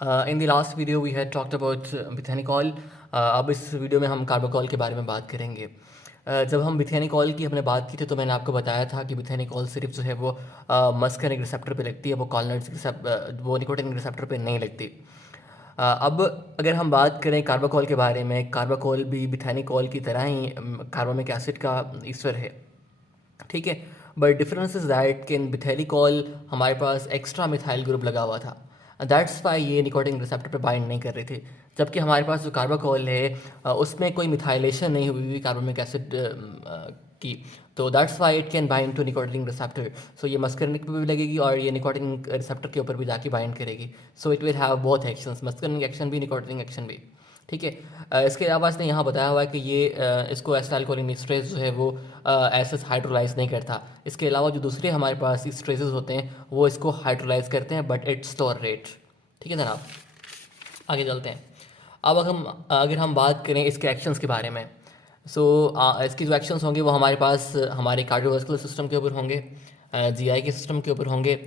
In the last video we had talked about मिथेनिकॉल। अब इस video में हम कार्बोकॉल के बारे में बात करेंगे। जब हम मिथेनिकॉल की हमने बात की थी तो मैंने आपको बताया था कि मिथेनिकॉल सिर्फ जो है वो मस्करिक रिसेप्टर पे लगती है, वो कॉलिनर्जिक वो निकोटिनिक रिसेप्टर पे नहीं लगती। अब अगर हम बात करें कार्बोकॉल के बारे में, कार्बोकॉल भी मिथेनिकॉल की तरह ही कार्बोमिक एसिड का ईस्टर है, ठीक है। बट डिफरेंस इज दैट कि इन मिथेनिकॉल हमारे पास एक्स्ट्रा मिथाइल ग्रुप लगा हुआ था, दैट्स वाई ये निकोटिन रिसेप्टर पे बाइंड नहीं कर रही थी। जबकि हमारे पास जो कार्बाकोल है उसमें कोई मिथाइलेशन नहीं हुई हुई कार्बोमिक एसिड की, तो that's why it can bind to nicotine receptor. So ये मस्करनिक पे भी लगेगी और ये निकोटिन रिसेप्टर के ऊपर भी जाके बाइंड करेगी। So it will have both actions, muscarinic action भी, निकोटिन एक्शन भी, ठीक है। इसके अलावा इसने यहाँ बताया हुआ है कि ये इसको एसिटाइलकोलिन स्ट्रेस जो है वो एसिड हाइड्रोलाइज नहीं करता। इसके अलावा जो दूसरे हमारे पास स्ट्रेसेस होते हैं वो इसको हाइड्रोलाइज करते हैं, बट इट स्टोर रेट, ठीक है जनाब। आगे चलते हैं। अब अगर हम बात करें इसके एक्शंस के बारे में, सो इसकी जो एक्शंस होंगे वो हमारे पास हमारे कार्डियोवास्कुलर सिस्टम के ऊपर होंगे, जीआई के सिस्टम के ऊपर होंगे।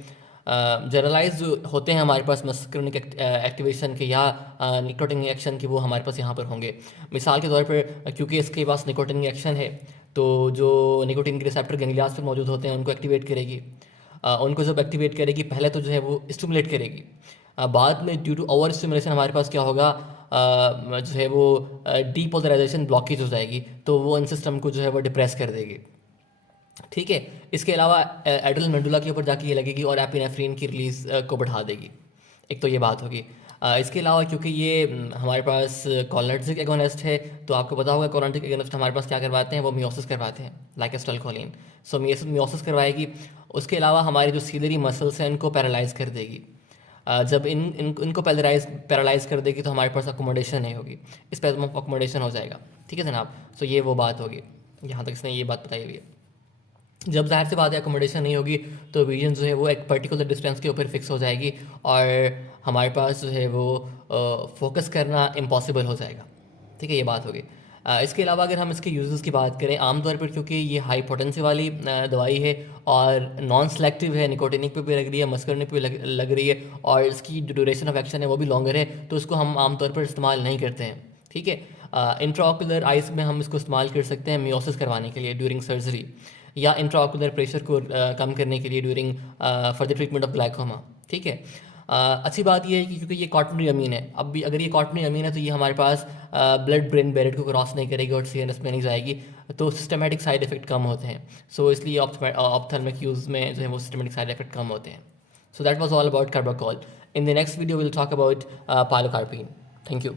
जनरलाइज जो होते हैं हमारे पास मस्कुलिनिक एक्टिवेशन के या निकोटिन एक्शन के, वो हमारे पास यहाँ पर होंगे। मिसाल के तौर पर क्योंकि इसके पास निकोटिन एक्शन है तो जो निकोटिन के रिसेप्टर गैंग्लियाज पर मौजूद होते हैं उनको एक्टिवेट करेगी। उनको जब एक्टिवेट करेगी पहले तो जो है वो स्टिमुलेट करेगी, बाद में ड्यू टू ओवर स्टिमुलेशन हमारे पास क्या होगा, जो है वो डीपोलराइजेशन ब्लॉकेज हो जाएगी, तो वो इन सिस्टम को जो है वो डिप्रेस कर देगी, ठीक है। इसके अलावा एड्रेनल मेडुला के ऊपर जाके ये लगेगी और एपिनेफ्रिन की रिलीज को बढ़ा देगी। एक तो ये बात होगी। इसके अलावा क्योंकि ये हमारे पास कोलिनर्जिक एगोनिस्ट है, तो आपको पता होगा कोलिनर्जिक एगोनिस्ट हमारे पास क्या करवाते हैं, वो मियोसिस करवाते हैं, लाइक एसिटाइलकोलिन। सो मियोसिस करवाएगी। उसके अलावा हमारी जो सीलरी मसल्स हैं इनको पैरालाइज कर देगी। जब इनको पैरालाइज कर देगी तो हमारे पास अकोमोडेशन नहीं होगी, स्पेज़म ऑफ अकोमोडेशन हो जाएगा, ठीक है जनाब। सो ये वो बात होगी, यहाँ तक इसने ये बात बताई हुई है। जब ज़ाहिर सी बात है अकोमोडेशन नहीं होगी तो विजन जो है वो एक पर्टिकुलर डिस्टेंस के ऊपर फिक्स हो जाएगी और हमारे पास जो है वो फोकस करना इम्पॉसिबल हो जाएगा, ठीक है, ये बात होगी। इसके अलावा अगर हम इसके यूजेस की बात करें, आमतौर पर क्योंकि ये हाई पोटेंसी वाली दवाई है और नॉन सेलेक्टिव है, निकोटिनिक पे भी लग रही है, मस्करनिक पे लग रही है और इसकी जो ड्यूरेशन ऑफ एक्शन है वो भी लॉन्गर है, तो इसको हम आमतौर पर इस्तेमाल नहीं करते हैं, ठीक है। इंट्राओकुलर आइस में हम इसको इस्तेमाल कर सकते हैं मियोसिस करवाने के लिए ड्यूरिंग सर्जरी, या इंट्राओकुलर प्रेशर को कम करने के लिए during for the treatment of glaucoma, ठीक है। अच्छी बात यह है कि क्योंकि ये कॉटनरी अमीन है, अब भी अगर ये कॉटनरी अमीन है तो ये हमारे पास ब्लड ब्रेन बैरियर को क्रॉस नहीं करेगी और सीएनएस में नहीं जाएगी, तो सिस्टमेटिक साइड इफेक्ट कम होते हैं। सो इसलिए ऑप्थेल्मिक यूज़ में जो है वो सिस्टमेटिक साइड इफेक्ट कम होते हैं। So that was all about carbachol. In the next video will talk about pilocarpine. Thank you.